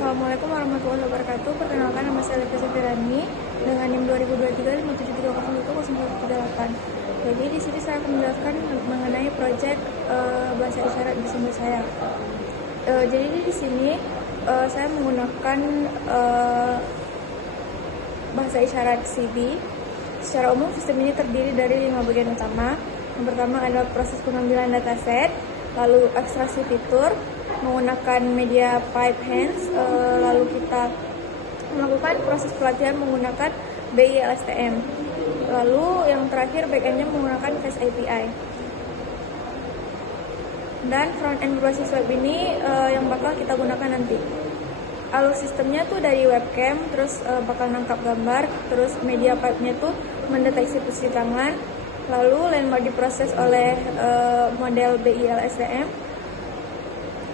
Assalamualaikum warahmatullahi wabarakatuh. Perkenalkan, nama saya Leka Safirani dengan NIM 2023 Jadi di sini saya akan menjelaskan mengenai proyek bahasa isyarat di sumber saya. Jadi di sini saya menggunakan bahasa isyarat CD. Secara umum sistem ini terdiri dari 5 bagian utama. Yang pertama adalah proses pengambilan dataset, lalu ekstraksi fitur menggunakan media pipe hands, lalu kita melakukan proses pelatihan menggunakan BI LSTM, lalu yang terakhir backendnya menggunakan Fast API. Dan front end berbasis web ini yang bakal kita gunakan nanti. Alur sistemnya tuh dari webcam, terus bakal nangkap gambar, terus media pipe-nya tuh mendeteksi posisi tangan, lalu landmark diproses oleh model BI LSTM.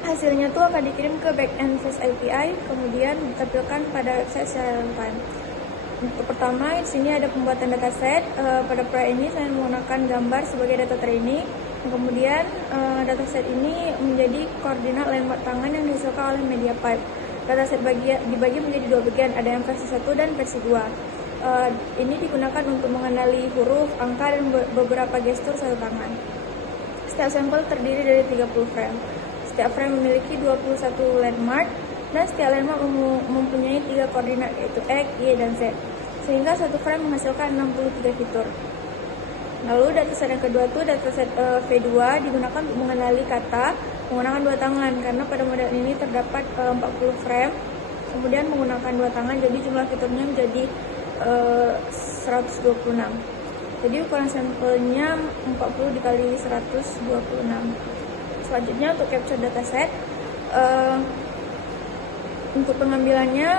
Hasilnya tuh akan dikirim ke backend Fast API, kemudian ditampilkan pada website secara real time. Untuk pertama, di sini ada pembuatan dataset. Pada proyek ini saya menggunakan gambar sebagai data training. Kemudian dataset ini menjadi koordinat landmark tangan yang dihasilkan oleh media pipe. Dataset dibagi menjadi 2 bagian, ada yang versi 1 dan versi 2. Ini digunakan untuk mengenali huruf, angka, dan beberapa gestur satu tangan. Setiap sampel terdiri dari 30 frame. Setiap frame memiliki 21 landmark, dan setiap landmark mempunyai 3 koordinat, yaitu X, Y, dan Z. Sehingga satu frame menghasilkan 63 fitur. Lalu dataset yang kedua itu dataset V2 digunakan untuk mengenali kata menggunakan 2 tangan, karena pada model ini terdapat 40 frame. Kemudian menggunakan 2 tangan, jadi jumlah fiturnya menjadi 126. Jadi ukuran sampelnya 40 dikali 126. Selanjutnya untuk capture dataset, untuk pengambilannya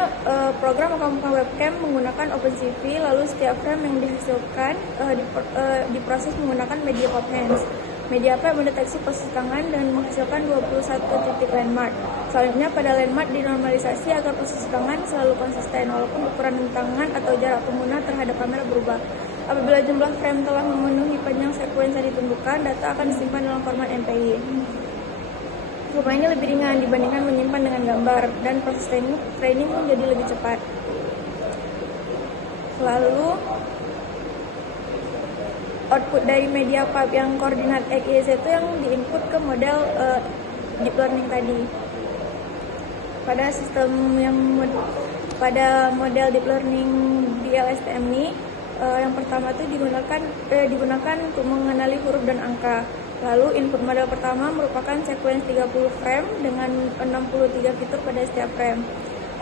program akan membuka webcam menggunakan OpenCV, lalu setiap frame yang dihasilkan diproses menggunakan media pipe hands. Media pipe mendeteksi posisi tangan dan menghasilkan 21 titik landmark. Selanjutnya pada landmark dinormalisasi agar posisi tangan selalu konsisten walaupun ukuran tangan atau jarak pengguna terhadap kamera berubah. Apabila jumlah frame telah memenuhi panjang sekuens yang ditentukan, data akan disimpan dalam format MPI. Format ini lebih ringan dibandingkan menyimpan dengan gambar, dan proses training pun jadi lebih cepat. Lalu output dari media pipe yang koordinat X, Y, Z itu yang diinput ke model deep learning tadi. Pada model deep learning di LSTM ini, yang pertama itu digunakan untuk mengenali huruf dan angka. Lalu input model pertama merupakan sekuens 30 frame dengan 63 fitur pada setiap frame.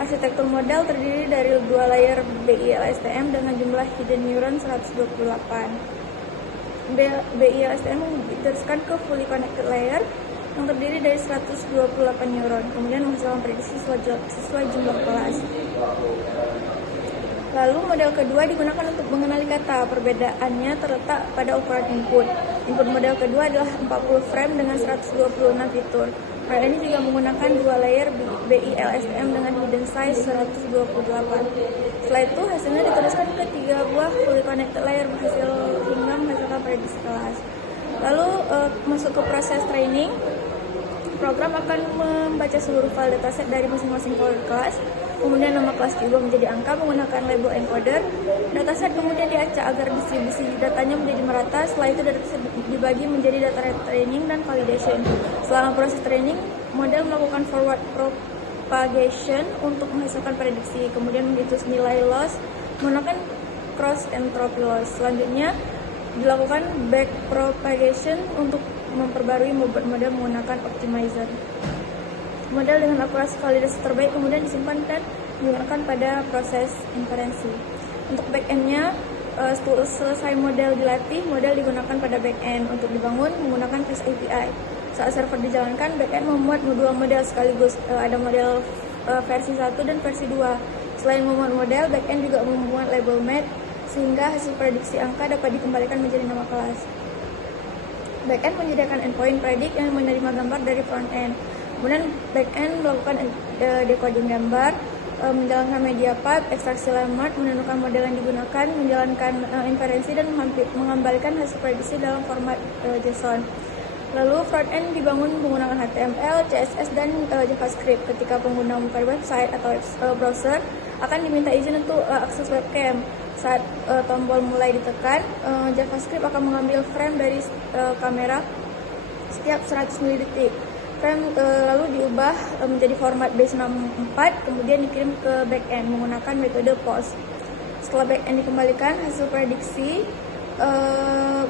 Arsitektur model terdiri dari 2 layer BI LSTM dengan jumlah hidden neuron 128. BI LSTM diteruskan ke fully connected layer yang terdiri dari 128 neuron, kemudian menghasilkan prediksi sesuai jumlah kelas. Lalu model kedua digunakan untuk mengenali kata. Perbedaannya terletak pada ukuran input. Input model kedua adalah 40 frame dengan 126 fitur. Model ini juga menggunakan 2 layer BI LSTM dengan hidden size 128. Setelah itu hasilnya diteruskan ke 3 buah fully connected layer hingga menghasilkan prediksi kelas. Lalu masuk ke proses training. Program akan membaca seluruh file dataset dari masing-masing kelas. Kemudian nama kelas juga menjadi angka menggunakan label encoder. Dataset kemudian diacak agar distribusi datanya menjadi merata. Setelah itu dataset dibagi menjadi data training dan validation. Selama proses training, model melakukan forward propagation untuk menghasilkan prediksi. Kemudian menghitung nilai loss menggunakan cross entropy loss. Selanjutnya dilakukan back propagation untuk memperbarui model menggunakan optimizer. Model dengan akurasi validasi terbaik kemudian disimpan dan digunakan pada proses inferensi. Untuk backendnya, selesai model dilatih, model digunakan pada backend untuk dibangun menggunakan Fast API. Saat server dijalankan, backend membuat 2 model sekaligus. Ada model versi 1 dan versi 2. Selain membuat model, backend juga membuat label math sehingga hasil prediksi angka dapat dikembalikan menjadi nama kelas. Backend menyediakan endpoint predict yang menerima gambar dari frontend. Kemudian backend melakukan decoding gambar, menjalankan media pipe, ekstraksi landmark, menentukan model yang digunakan, menjalankan inferensi, dan mengembalikan hasil prediksi dalam format JSON. Lalu front-end dibangun menggunakan HTML, CSS, dan JavaScript. Ketika pengguna membuka website atau browser, akan diminta izin untuk akses webcam. Saat tombol mulai ditekan, JavaScript akan mengambil frame dari kamera setiap 100 mili detik. Frame lalu diubah menjadi format base64, kemudian dikirim ke backend menggunakan metode post. Setelah backend dikembalikan, hasil prediksi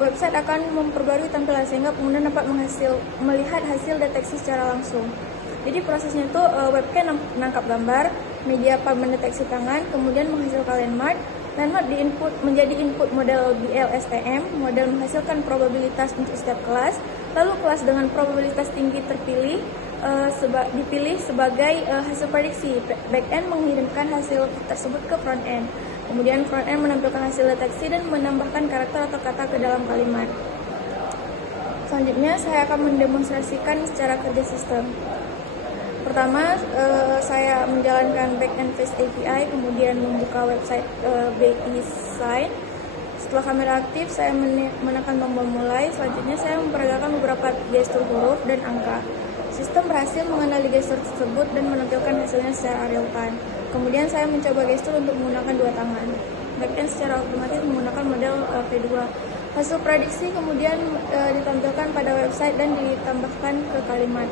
website akan memperbarui tampilan sehingga pengguna dapat melihat hasil deteksi secara langsung. Jadi prosesnya itu webcam menangkap gambar, media mendeteksi tangan, kemudian menghasilkan landmark. Landmark diinput menjadi input model BLSTM, model menghasilkan probabilitas untuk setiap kelas. Lalu kelas dengan probabilitas tinggi dipilih sebagai hasil prediksi. Backend mengirimkan hasil tersebut ke frontend. Kemudian frontend menampilkan hasil deteksi dan menambahkan karakter atau kata ke dalam kalimat. Selanjutnya saya akan mendemonstrasikan secara kerja sistem. Pertama, saya menjalankan backend face API, kemudian membuka website BI Sign. Setelah kamera aktif, saya menekan tombol mulai. Selanjutnya saya memperagakan beberapa gestur huruf dan angka. Sistem berhasil mengenali gestur tersebut dan menampilkan hasilnya secara real time. Kemudian saya mencoba gestur untuk menggunakan dua tangan. Backend secara otomatis menggunakan model V2. Hasil prediksi kemudian ditampilkan pada website dan ditambahkan ke kalimat.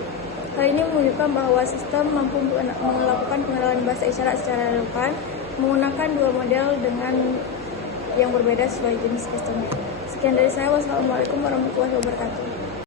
Hal ini menunjukkan bahwa sistem mampu melakukan pengenalan bahasa isyarat secara real time menggunakan dua model dengan yang berbeda sesuai jenis gesturnya. Sekian dari saya. Wassalamualaikum warahmatullahi wabarakatuh.